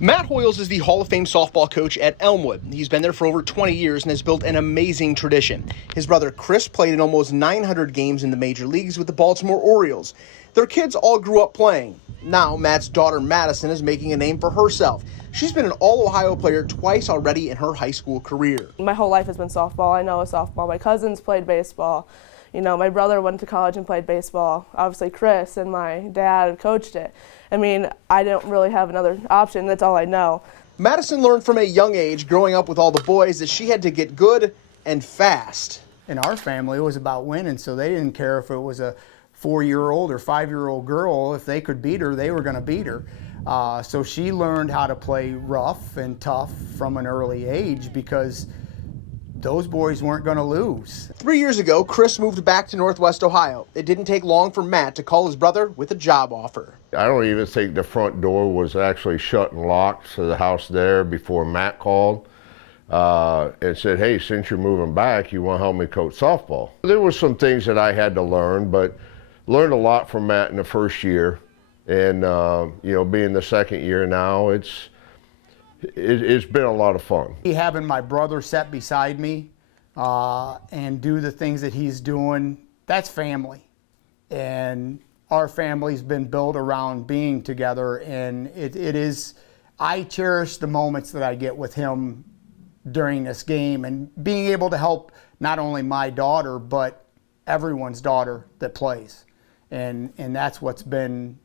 Matt Hoiles is the Hall of Fame softball coach at Elmwood. He's been there for over 20 years and has built an amazing tradition. His brother Chris played in almost 900 games in the major leagues with the Baltimore Orioles. Their kids all grew up playing. Now, Matt's daughter Madison is making a name for herself. She's been an All-Ohio player twice already in her high school career. My whole life has been softball. I know a softball. My cousins played baseball. You know, my brother went to college and played baseball. Obviously, Chris and my dad coached it. I mean, I don't really have another option. That's all I know. Madison learned from a young age, growing up with all the boys, that she had to get good and fast. In our family, it was about winning, so they didn't care if it was a 4-year-old or 5-year-old girl. If they could beat her, they were going to beat her. So she learned how to play rough and tough from an early age because those boys weren't going to lose. 3 years ago, Chris moved back to Northwest Ohio. It didn't take long for Matt to call his brother with a job offer. I don't even think the front door was actually shut and locked to the house there before Matt called and said, hey, since you're moving back, you want to help me coach softball? There were some things that I had to learn, but learned a lot from Matt in the first year. And, you know, being the second year now, it's been a lot of fun. Having my brother sit beside me and do the things that he's doing, that's family. And our family's been built around being together, and it is, I cherish the moments that I get with him during this game and being able to help not only my daughter, but everyone's daughter that plays. And that's what's been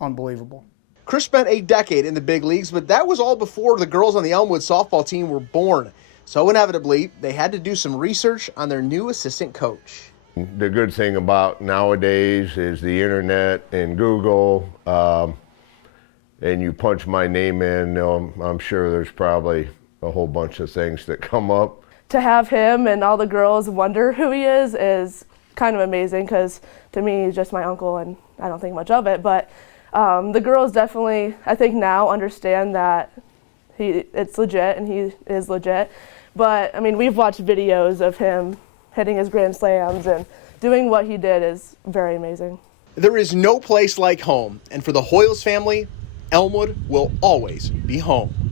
unbelievable. Chris spent a decade in the big leagues, but that was all before the girls on the Elmwood softball team were born. So inevitably, they had to do some research on their new assistant coach. The good thing about nowadays is the internet and Google, and you punch my name in, I'm sure there's probably a whole bunch of things that come up. To have him and all the girls wonder who he is kind of amazing because to me he's just my uncle and I don't think much of it, but the girls definitely, I think now, understand that it's legit and he is legit. But, I mean, we've watched videos of him hitting his grand slams, and doing what he did is very amazing. There is no place like home, and for the Hoiles family, Elmwood will always be home.